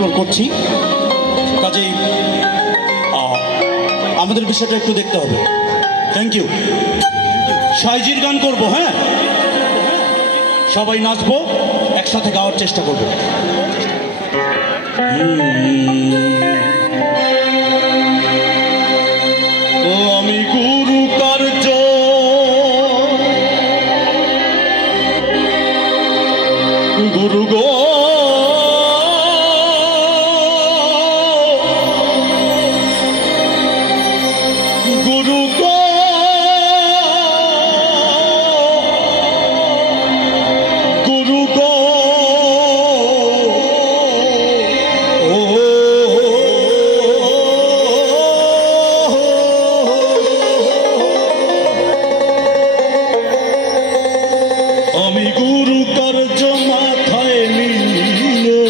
Explore করছি, কাজেই আমাদের বিষয়টা একটু দেখতে হবে। Thank you. সাইজির গান করব, হ্যাঁ, সবাই নাচবো, একসাথে গাওয়ার চেষ্টা করবো। ও আমি গুরু কার্য গুরু গো গুরু গো গুরু গো আমি গুরু কার্য মাথায় নিয়ে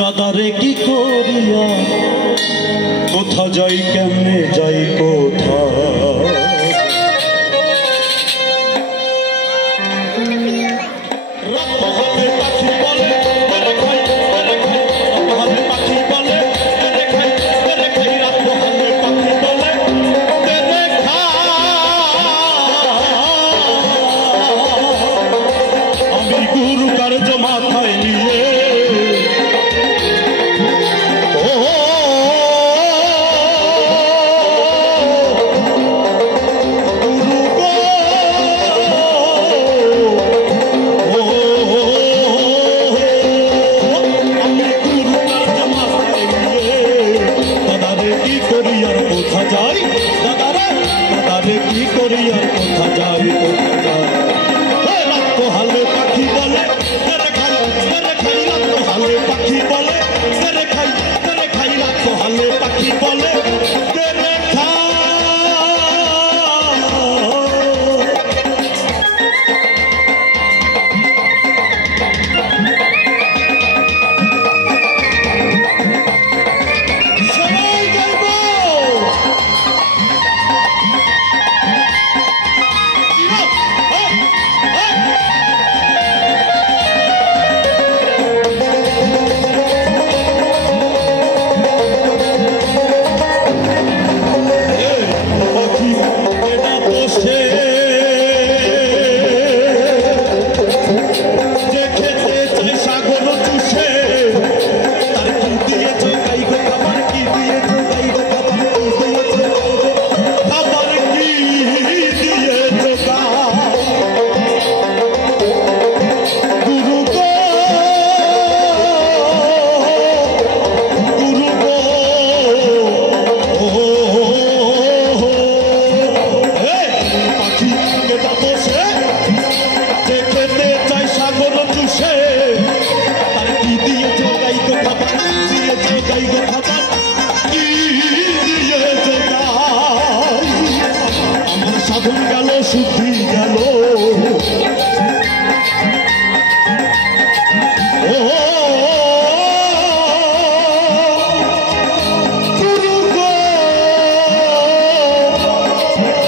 দাদারে কি করিয়া কোথা যাই, কেমনে যাই কোথা, গুরু কার্য মাথায় নিয়ে দাদারে কি করি আর কোথা যাই, দাদারে কি করি আর কোথা যাই, কোথা যাই হালে পাখি বলে হালে পাখি বলে হালে পাখি বলে সাধন গেল শুদ্ধি গেল, গুরু গো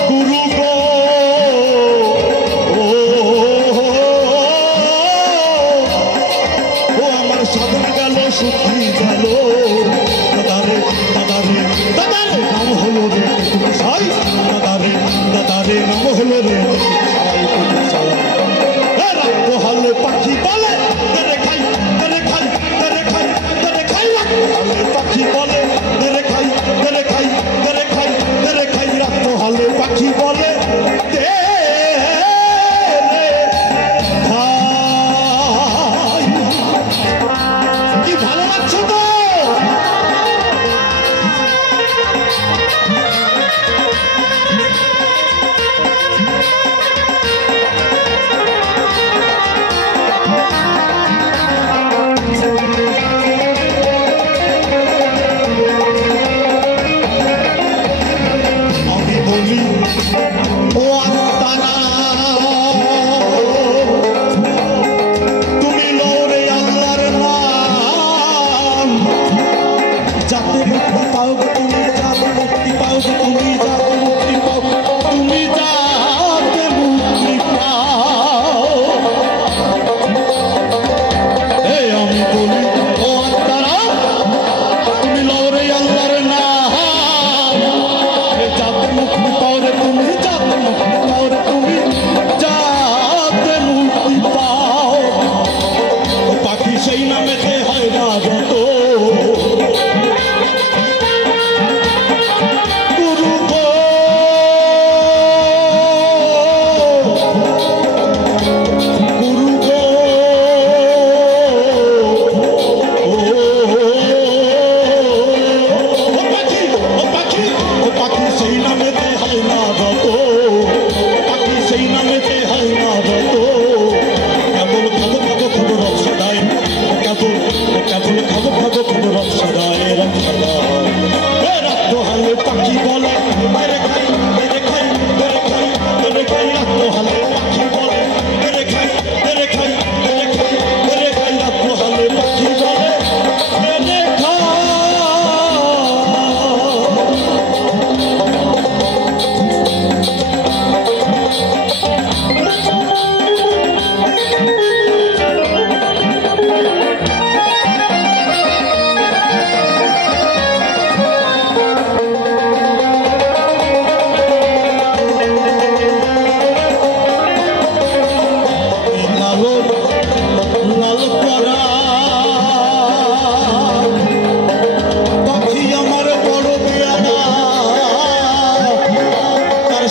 গুরু গো ও আমার সাধন গেল শুদ্ধি গেল, দাদারে দাদারে দাদারে নাম হলো রে সাই, দাদারে নাম হলো রে হালে পাখি বলে হালে পাখি বলে হালে পাখি বলে কি ভালো লাগছে।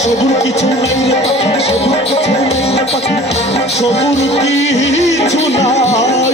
সবুর কিছু নাই রে পাখি, সবুর কিছু নাই রে পাখি, সবুর কিছু নাই।